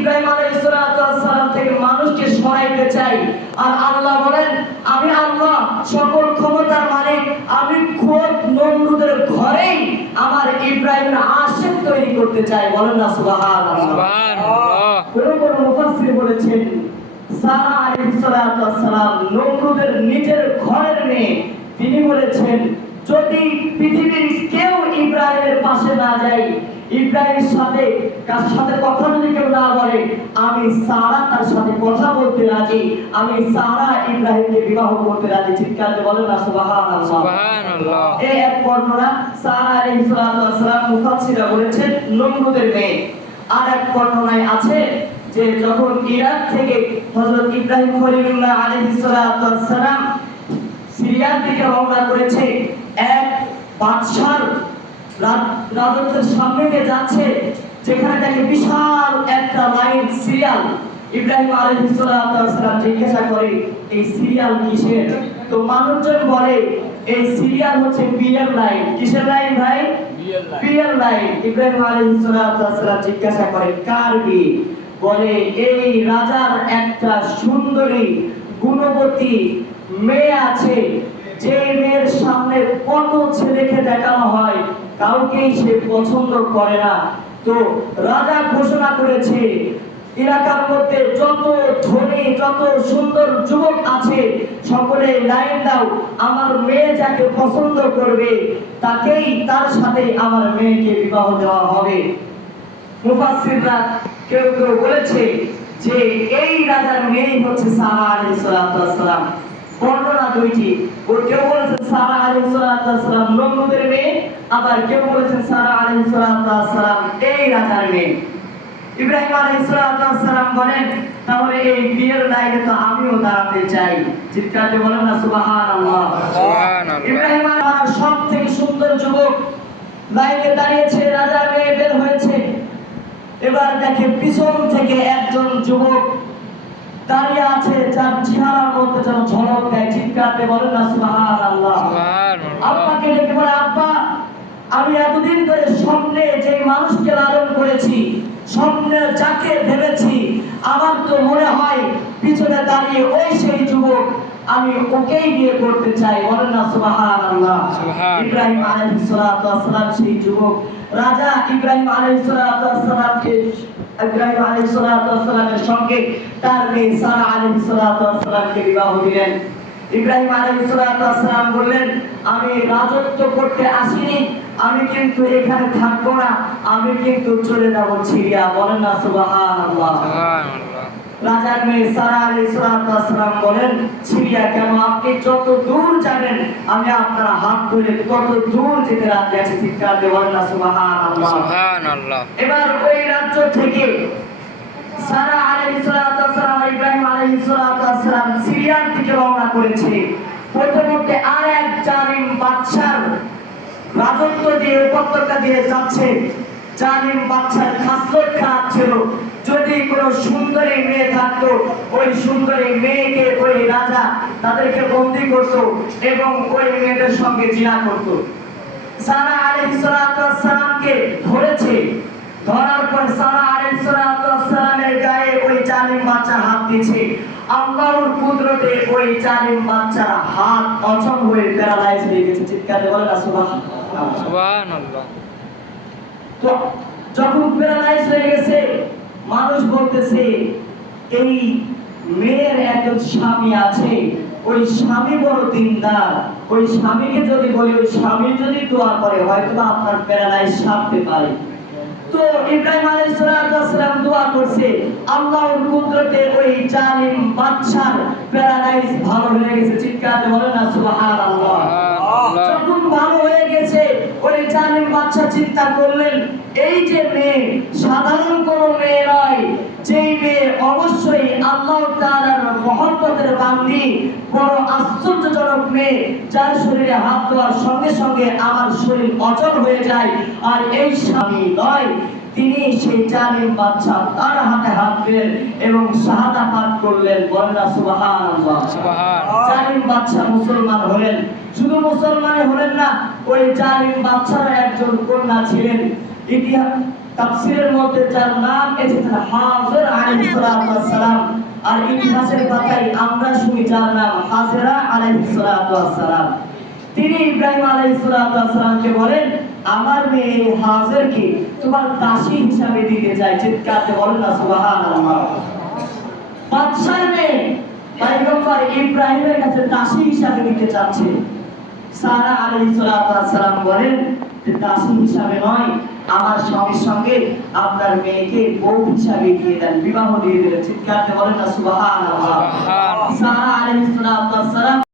ইব্রাহিম আলাইহিসসালাম থেকে মানুষকে সরাইতে চাই। আর আল্লাহ বলেন আমি আল্লাহ সকল ক্ষমতার মালিক। আমি খোদ নমরুদের ঘরেই আমার ইব্রাহিমের আশেক তৈরি করতে চাই। বলেন না সুবহানাল্লাহ। সুবহানাল্লাহ। কোন কোন মুফাসসির বলেছেন সারা আলাইহিসসালাম নমরুদের নিজের ঘরের মেয়ে। তিনি বলেছেন যদি পৃথিবীর কেউ ইব্রাহিমের পাশে না যায় ইব্রাহিমের সাথে কার সাথে কথা যদি কেউ না বলে আমি সারা তার সাথে কথা বলতে রাজি। আমি সারা ইব্রাহিমকে বিবাহ করতে রাজি। চিৎকার দিয়ে বলেন না? সুবহানাল্লাহ। সুবহানাল্লাহ। এই এক বর্ণনা সারা আলাইহিসসালাম মুফাসসিরা বলেছেন নমরুদের মেয়ে। আর এক বর্ণনায় আছে যে যখন ইরাক থেকে হযরত ইব্রাহিম খলিলুল্লাহ আলাইহিসসালাম সিরিয়ার দিকে রওনা করেছে এক বাদশার রাজত্বের সামনে দিয়ে যাচ্ছে যেখানে দেখে বিশাল একটা লাইন সিরিয়াল। ইব্রাহিম আলাইহিসসালাম জিজ্ঞাসা করে এই সিরিয়াল কিসের? তো মানুষজন বলে এই সিরিয়াল হচ্ছে বিয়ের লাইন। কিসের লাইন ভাই? বিয়ের লাইন। ইব্রাহিম আলাইহিসসালাম জিজ্ঞাসা করে কার বিয়ে বলে এই রাজার একটা সুন্দরী গুণবতী মেয়ে আছে যে মেয়ের সামনে কত ছেলেকে দেখানো হয়? কাউকেই সে পছন্দ করে না। তো রাজা ঘোষণা করেছে এলাকার মধ্যে যত ধনী, যত সুন্দর যুবক আছে, সকলে লাইন দাও, আমার মেয়ে যাকে পছন্দ করবে, তাকেই তার সাথে আমার মেয়েকে বিবাহ দেওয়া হবে। মুফাসসিররা কেউ কেউ বলেছে যে, এই রাজার মেয়ে হচ্ছে সারা আলাইহিস সালাম। বর্ণনা দুইটি কেউ বলেছেন সারা আলাইহিস সালাম নমরুদের মেয়ে আবার কেউ বলেছেন সারা আলাইহিস সালাম এই রাজার মেয়ে। ইব্রাহিম আলাইহিস সালাম বলেন তাহলে এই বিয়ের লাইনে তো আমিও দাঁড়াতে চাই। চিৎকার দিয়ে বলেন না সুবহানাল্লাহ। ইব্রাহিম আমার সব থেকে সুন্দর যুবক। লাইনে দাঁড়িয়েছে রাজার মেয়ে বের হয়েছে। এবার দেখে পিছন থেকে একজন যুবক দাঁড়িয়ে আছে যার চেহারার মধ্যে যেন ঝলক দেয়। চিৎকার দিয়ে বলেন না সুবহানাল্লাহ। সুবহানাল্লাহ। আব্বাকে ডেকে বলে আব্বা আমি এতদিন ধরে স্বপ্নে যে মানুষকে লালন করেছি স্বপ্নে যাকে ভেবেছি আমার তো মনে হয় পিছনে দাঁড়িয়ে ওই সেই যুবক আমি ওকেই বিয়ে করতে চাই। বলেন না সুবহানাল্লাহ। সুবহান। ইব্রাহিম আলাইহিস সালাতু ওয়াসসালাম সেই যুবক। রাজা ইব্রাহিম ওয়াসসালামকে ইব্রাহিম আলাইহিস সঙ্গে তার মেয়ে সারা আলাইহিস বিবাহ দিলেন। ইব্রাহিম বললেন আমি রাজত্ব করতে আসিনি আমি কিন্তু এখানে থাকব না আমি কিন্তু চলে যাব সিরিয়া। বলেন না সুবহানাল্লাহ। রাজার মেয়ে সারা আলাইহিসসালাম বলেন সিরিয়া কেন? আপনি যত দূর যাবেন আমি আপনার হাত ধরে কত দূর যেতে রাজি আছি চিৎকার বলেন না সুবহানাল্লাহ। সুবহানাল্লাহ। এবার রাজ্য থেকে সারা আলাইহিসসালাম ইব্রাহিম আলাইহিসসালাম সিরিয়ার দিকে রওনা করেছে। প্রথমতে আর এক জালিম বাদশার রাজত্ব দিয়ে উপত্যকা দিয়ে যাচ্ছে। জালিম বাদশার খাসলত খারাপ ছিল যদি কোনো সুন্দরী মেয়ে থাকতো, ওই সুন্দরী মেয়েকে, ওই রাজা তাদেরকে বন্দি করত এবং ওই মেয়েদের সঙ্গে জিনা করতো। সারা আলাইহিসসালামকে ধরেছে। ধরার পর সারা আলাইহিসসালামের গায়ে ওই জালিম বাচ্চা হাত দিয়েছে আল্লাহর কুদরতে ওই জালিম বাচ্চার হাত অচল হয়ে প্যারালাইজ হয়ে গেছে। চিৎকারে বলে না সুবহানাল্লাহ। সুবহানাল্লাহ। তো যখন প্যারালাইজ হয়ে গেছে মানুষ বলতেছে এই মেয়ের একজন স্বামী আছে ওই স্বামী বড় দিনদার। ওই স্বামীকে যদি বলি ওই স্বামী যদি দোয়া করে হয়তো আপনার প্যারালাইজ সারতে পারে। তো ইব্রাহিম আলাইহিস সালাম দোয়া করছে আল্লাহর কুদরতে ওই জালিম বাদশার প্যারালাইজ ভালো হয়ে গেছে। চিৎকার বলেন না সুবহানাল্লাহ। যখন ভালো হয়ে গেছে ওই জালিম বাচ্চা চিন্তা করলেন এই যে মেয়ে সাধারণ কোনো মেয়ে নয় যেই মেয়ে অবশ্যই আল্লাহ তাআলার মহব্বতের বান্দি বড় আশ্চর্যজনক মেয়ে যার শরীরে হাত দেওয়ার সঙ্গে সঙ্গে আমার শরীর অচল হয়ে যায়। আর এই স্বামী নয় তিনি সেই জালিম বাচ্চা তার হাতে হাত দিলেন এবং শাহাদা পাঠ করলেন বলেন সুবহানাল্লাহ। জালিম বাদশা মুসলমান হলেন। শুধু মুসলমানে হলেন না ওই জালিম বাদশার একজন কন্যা ছিলেন। ইতিহাস তাফসীরের মধ্যে যার নাম এসেছে সালাতু ওয়াস সালাম। আর ইতিহাসের পাতায় আমরা শুনি যার নাম হাজেরা আলাইহিস সালাতু তিনি ইব্রাহিম আলাইহিস সালাতু ওয়াস বলেন, আমার মেয়ে হাজেরকে তোমার দাসী হিসাবে দিতে চাই চিৎকার দিয়ে বলেন না, সুবহানাল্লাহ। বাদশার মেয়ে পয়গম্বর ইব্রাহিমের কাছে দাসী হিসাবে দিতে চাচ্ছে। সারা আলাইহিস সালাতু বলেন দাসী হিসাবে নয় আমার স্বামীর সঙ্গে আপনার মেয়েকে বউ হিসাবে দিয়ে দেন বিবাহ দিয়ে দিলেন চিৎকার বলেন না সুবাহ। সারা সালাম